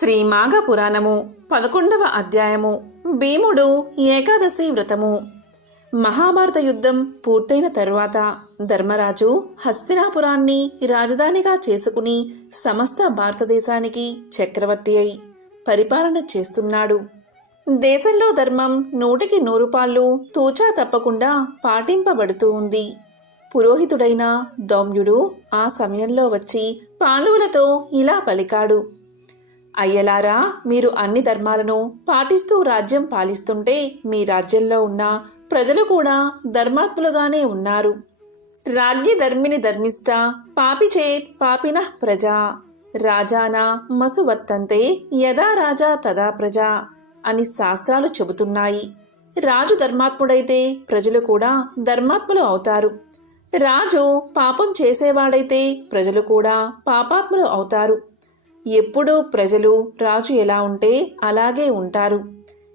శ్రీ మాఘ పురాణము 11వ అధ్యాయము భీముడు ఏకాదశి వ్రతము. మహాభారత యుద్ధం పూర్తయిన తరువాత ధర్మరాజు హస్తినాపురాన్ని రాజధానిగా చేసుకుని సమస్త భారతదేశానికి చక్రవర్తి అయి పరిపాలన చేస్తున్నాడు. దేశంలో ధర్మం 100కి 100 తూచా తప్పకుండా పాటింపబడుతూ ఉంది. పురోహితుడైన దౌమ్యుడు ఆ సమయంలో వచ్చి పాండవులతో ఇలా పలికాడు: అయ్యలారా, మీరు అన్ని ధర్మాలను పాటిస్తూ రాజ్యం పాలిస్తుంటే మీ రాజ్యంలో ఉన్న ప్రజలు కూడా ధర్మాత్ములుగానే ఉన్నారు. రాజ్ఞి ధర్మిని ధర్మిష్ట పాపి చేత్ పాపినః ప్రజా రాజానా మసువర్తంతే యదా రాజా తదా ప్రజా అని శాస్త్రాలు చెబుతున్నాయి. రాజు ధర్మాత్ముడైతే ప్రజలు కూడా ధర్మాత్ములు అవుతారు. రాజు పాపం చేసేవాడైతే ప్రజలు కూడా పాపాత్ములు అవుతారు. ఎప్పుడూ ప్రజలు రాజు ఎలా ఉంటే అలాగే ఉంటారు.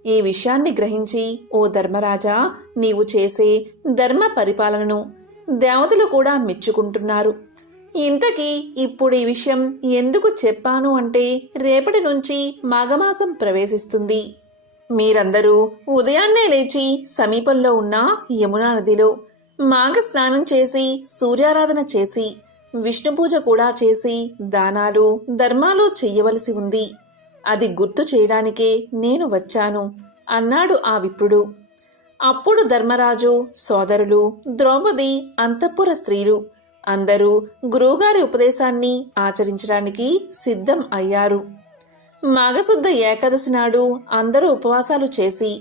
ఈ విషయాన్ని గ్రహించి ఓ ధర్మరాజా, నీవు చేసే ధర్మ పరిపాలనను దేవతలు కూడా మెచ్చుకుంటున్నారు. ఇంతకీ ఇప్పుడు ఈ విషయం ఎందుకు చెప్పాను అంటే, రేపటి నుంచి మాఘమాసం ప్రవేశిస్తుంది. మీరందరూ ఉదయాన్నే లేచి సమీపంలో ఉన్న యమునా నదిలో మాఘ స్నానం చేసి సూర్యారాధన చేసి విష్ణు పూజ కూడా చేసి దానాలు ధర్మాలు చెయ్యవలసి ఉంది. అది గుర్తు చేయడానికే నేను వచ్చాను అన్నాడు ఆ విప్రుడు. అప్పుడు ధర్మరాజు సోదరులు, ద్రౌపది, అంతఃపుర స్త్రీలు అందరూ గురువుగారి ఉపదేశాన్ని ఆచరించడానికి సిద్ధం అయ్యారు. మాఘశుద్ధ ఏకాదశి నాడు అందరూ ఉపవాసాలు చేసి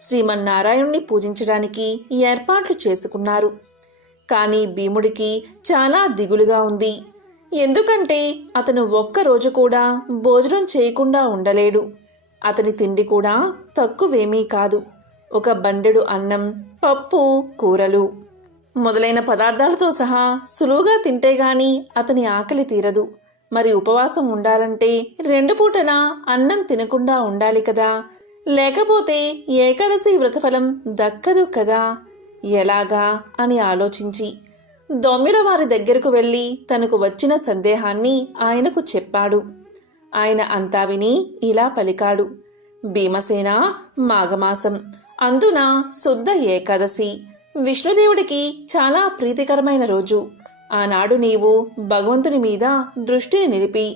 శ్రీమన్నారాయణుణ్ణి పూజించడానికి ఏర్పాట్లు చేసుకున్నారు. కానీ భీముడికి చాలా దిగులుగా ఉంది. ఎందుకంటే అతను ఒక్కరోజు కూడా భోజనం చేయకుండా ఉండలేడు. అతని తిండి కూడా తక్కువేమీ కాదు. ఒక బండెడు అన్నం, పప్పు, కూరలు మొదలైన పదార్థాలతో సహా సులువుగా తింటే గాని అతని ఆకలి తీరదు. మరి ఉపవాసం ఉండాలంటే 2 పూటలా అన్నం తినకుండా ఉండాలి కదా. లేకపోతే ఏకాదశి వ్రతఫలం దక్కదు కదా. ఎలాగా అని ఆలోచించి దౌమ్యుల వారి దగ్గరకు వెళ్ళి తనకు వచ్చిన సందేహాన్ని ఆయనకు చెప్పాడు. ఆయన అంతా విని ఇలా పలికాడు: భీమసేన, మాఘమాసం, అందున శుద్ధ ఏకాదశి విష్ణుదేవుడికి చాలా ప్రీతికరమైన రోజు. ఆనాడు నీవు భగవంతుని మీద దృష్టిని నిలిపి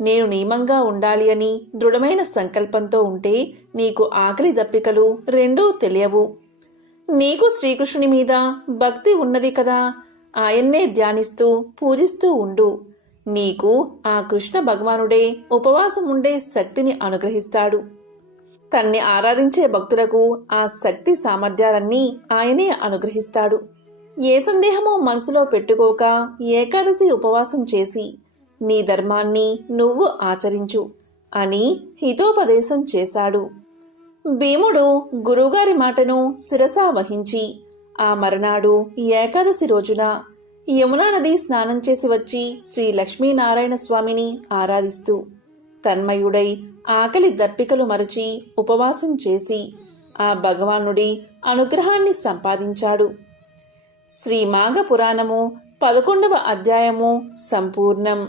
నేను నియమంగా ఉండాలి అని దృఢమైన సంకల్పంతో ఉంటే నీకు ఆకలి దప్పికలు రెండూ తెలియవు. నీకు శ్రీకృష్ణుని మీద భక్తి ఉన్నది కదా, ఆయన్నే ధ్యానిస్తూ పూజిస్తూ ఉండు. నీకు ఆ కృష్ణ భగవానుడే ఉపవాసం ఉండే శక్తిని అనుగ్రహిస్తాడు. తన్ని ఆరాధించే భక్తులకు ఆ శక్తి సామర్థ్యాలన్నీ ఆయనే అనుగ్రహిస్తాడు. ఏ సందేహమో మనసులో పెట్టుకోక ఏకాదశి ఉపవాసం చేసి నీ ధర్మాన్ని నువ్వు ఆచరించు అని హితోపదేశం చేశాడు. భీముడు గురువుగారి మాటను శిరసా వహించి ఆ మరునాడు ఏకాదశి రోజున యమునా నది స్నానం చేసి వచ్చి శ్రీ లక్ష్మీనారాయణ స్వామిని ఆరాధిస్తూ తన్మయుడై ఆకలి దప్పికలు మరచి ఉపవాసం చేసి ఆ భగవానుడి అనుగ్రహాన్ని సంపాదించాడు. శ్రీ మాఘ పురాణము 11వ అధ్యాయము సంపూర్ణం.